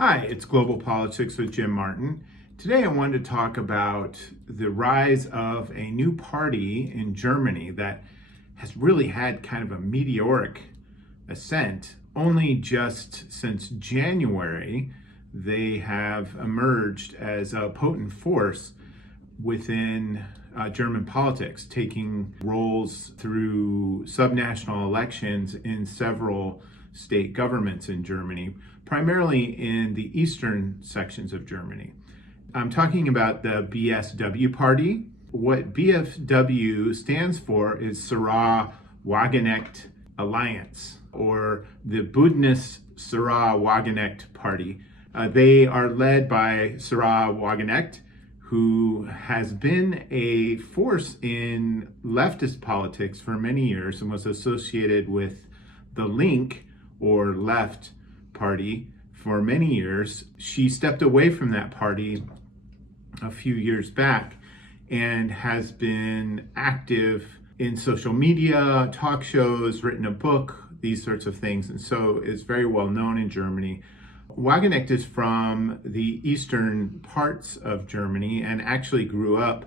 Hi, it's Global Politics with Jim Martin. Today I wanted to talk about the rise of a new party in Germany that has really had kind of a meteoric ascent. Only just since January, they have emerged as a potent force within German politics, taking roles through subnational elections in several state governments in Germany, primarily in the eastern sections of Germany. I'm talking about the BSW party. What BSW stands for is Sahra Wagenknecht Alliance, or the Bündnis Sahra Wagenknecht Party. They are led by Sahra Wagenknecht, who has been a force in leftist politics for many years and was associated with the Linke, or left party, for many years. She stepped away from that party a few years back and has been active in social media, talk shows, written a book, these sorts of things, and so is very well known in Germany. Wagenknecht is from the eastern parts of Germany and actually grew up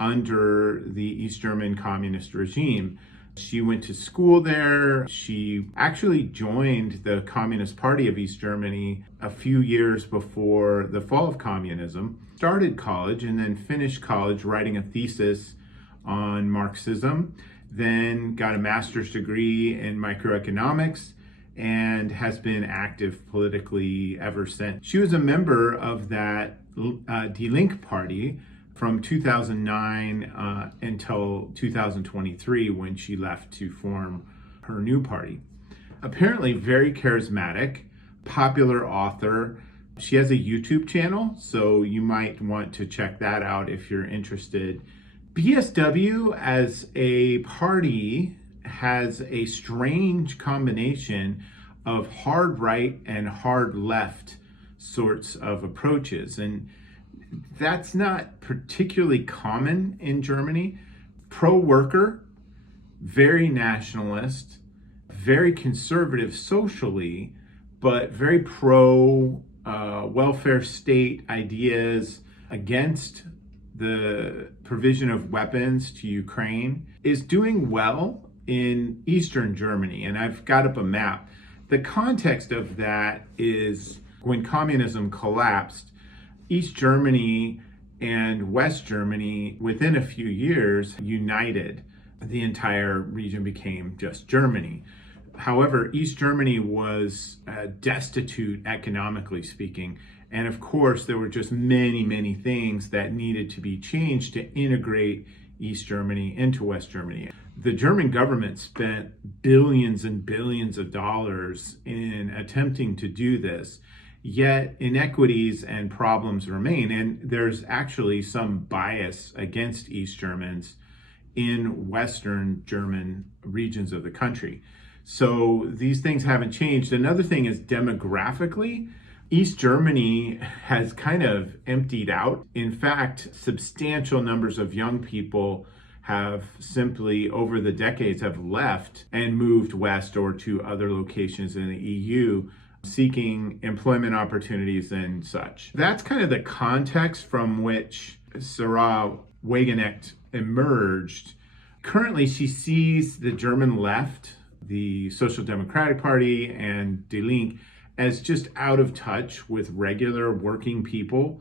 under the East German communist regime. She went to school there. She actually joined the Communist Party of East Germany a few years before the fall of communism. Started college and then finished college writing a thesis on Marxism, then got a master's degree in microeconomics and has been active politically ever since. She was a member of that Die Linke party from 2009 until 2023, when she left to form her new party. Apparently very charismatic, popular author. She has a YouTube channel, so you might want to check that out if you're interested. BSW as a party has a strange combination of hard right and hard left sorts of approaches, and that's not particularly common in Germany. Pro-worker, very nationalist, very conservative socially, but very pro-welfare state ideas, against the provision of weapons to Ukraine, is doing well in Eastern Germany. And I've got up a map. The context of that is when communism collapsed, East Germany and West Germany, within a few years, united. The entire region became just Germany. However, East Germany was destitute economically speaking. And of course, there were just many things that needed to be changed to integrate East Germany into West Germany. The German government spent billions and billions of dollars in attempting to do this. Yet inequities and problems remain, and there's actually some bias against East Germans in Western German regions of the country. So these things haven't changed. Another thing is demographically, East Germany has kind of emptied out. In fact, substantial numbers of young people have simply, over the decades, have left and moved west or to other locations in the EU, seeking employment opportunities and such. That's kind of the context from which Sahra Wagenknecht emerged. Currently, she sees the German left, the Social Democratic Party and Die Linke, as just out of touch with regular working people.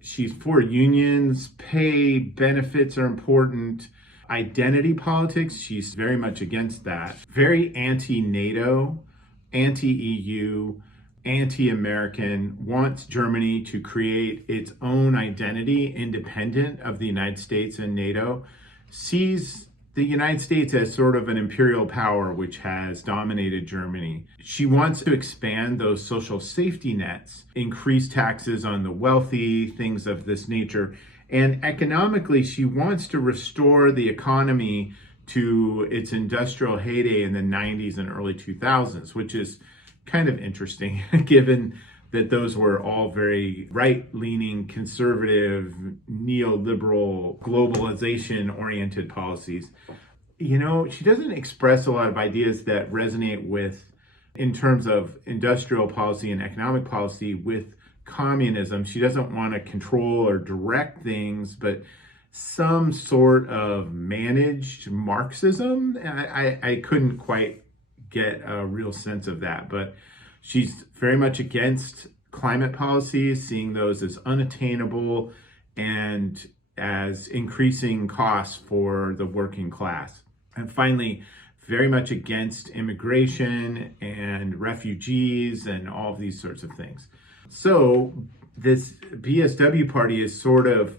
She's for unions, pay, benefits are important. Identity politics, she's very much against that. Very anti-NATO, anti-EU, anti-American, wants Germany to create its own identity independent of the United States and NATO, sees the United States as sort of an imperial power which has dominated Germany. She wants to expand those social safety nets, increase taxes on the wealthy, things of this nature. And economically, she wants to restore the economy to its industrial heyday in the 90s and early 2000s, which is kind of interesting given that those were all very right-leaning, conservative, neoliberal, globalization-oriented policies. You know, she doesn't express a lot of ideas that resonate with in terms of industrial policy and economic policy with communism. She doesn't want to control or direct things, but some sort of managed Marxism. I couldn't quite get a real sense of that, but she's very much against climate policies, seeing those as unattainable and as increasing costs for the working class. And finally, very much against immigration and refugees and all of these sorts of things. So this BSW party is sort of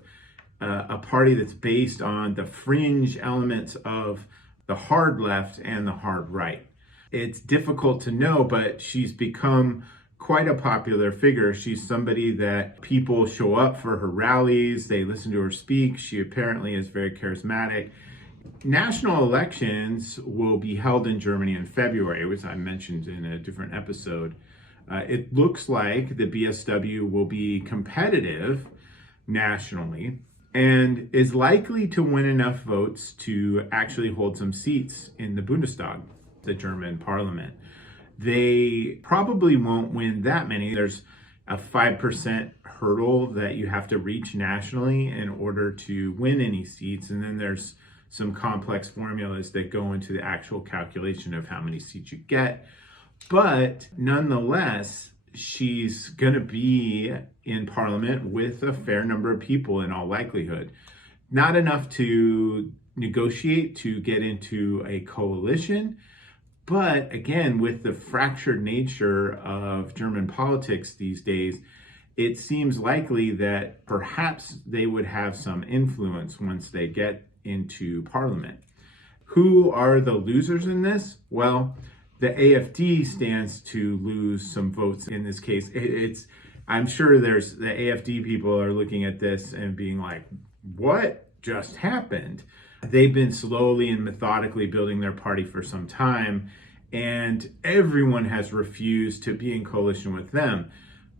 a party that's based on the fringe elements of the hard left and the hard right. It's difficult to know, but she's become quite a popular figure. She's somebody that people show up for her rallies, they listen to her speak. She apparently is very charismatic. National elections will be held in Germany in February, which I mentioned in a different episode. It looks like the BSW will be competitive nationally and is likely to win enough votes to actually hold some seats in the Bundestag, the German parliament. They probably won't win that many. There's a 5% hurdle that you have to reach nationally in order to win any seats. And then there's some complex formulas that go into the actual calculation of how many seats you get. But nonetheless, she's going to be in parliament with a fair number of people in all likelihood. Not enough to negotiate to get into a coalition. But again, with the fractured nature of German politics these days, it seems likely that perhaps they would have some influence once they get into parliament. Who are the losers in this? Well, the AfD stands to lose some votes in this case. I'm sure the AfD people are looking at this and being like, what just happened? They've been slowly and methodically building their party for some time, and everyone has refused to be in coalition with them.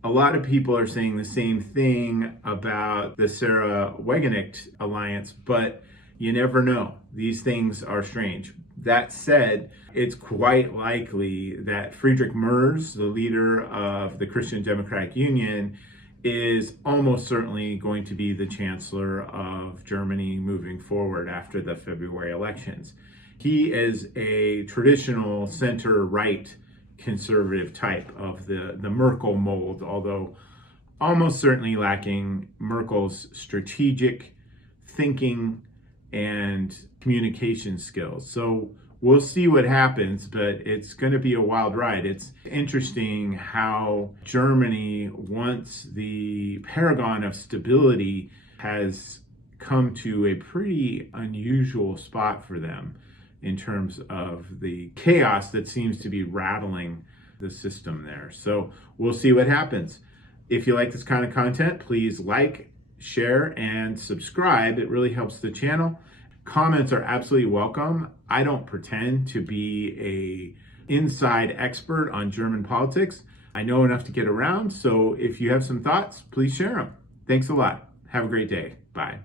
A lot of people are saying the same thing about the Sahra Wagenknecht alliance, but you never know. These things are strange. That said, it's quite likely that Friedrich Merz, the leader of the Christian Democratic Union, is almost certainly going to be the chancellor of Germany moving forward after the February elections. He is a traditional center-right conservative type of the Merkel mold, although almost certainly lacking Merkel's strategic thinking and communication skills. So we'll see what happens, but it's going to be a wild ride. It's interesting how Germany, once the paragon of stability, has come to a pretty unusual spot for them in terms of the chaos that seems to be rattling the system there. So we'll see what happens. If you like this kind of content, please like, share, and subscribe. It really helps the channel. Comments are absolutely welcome. I don't pretend to be an inside expert on German politics. I know enough to get around, so if you have some thoughts, please share them. Thanks a lot. Have a great day. Bye.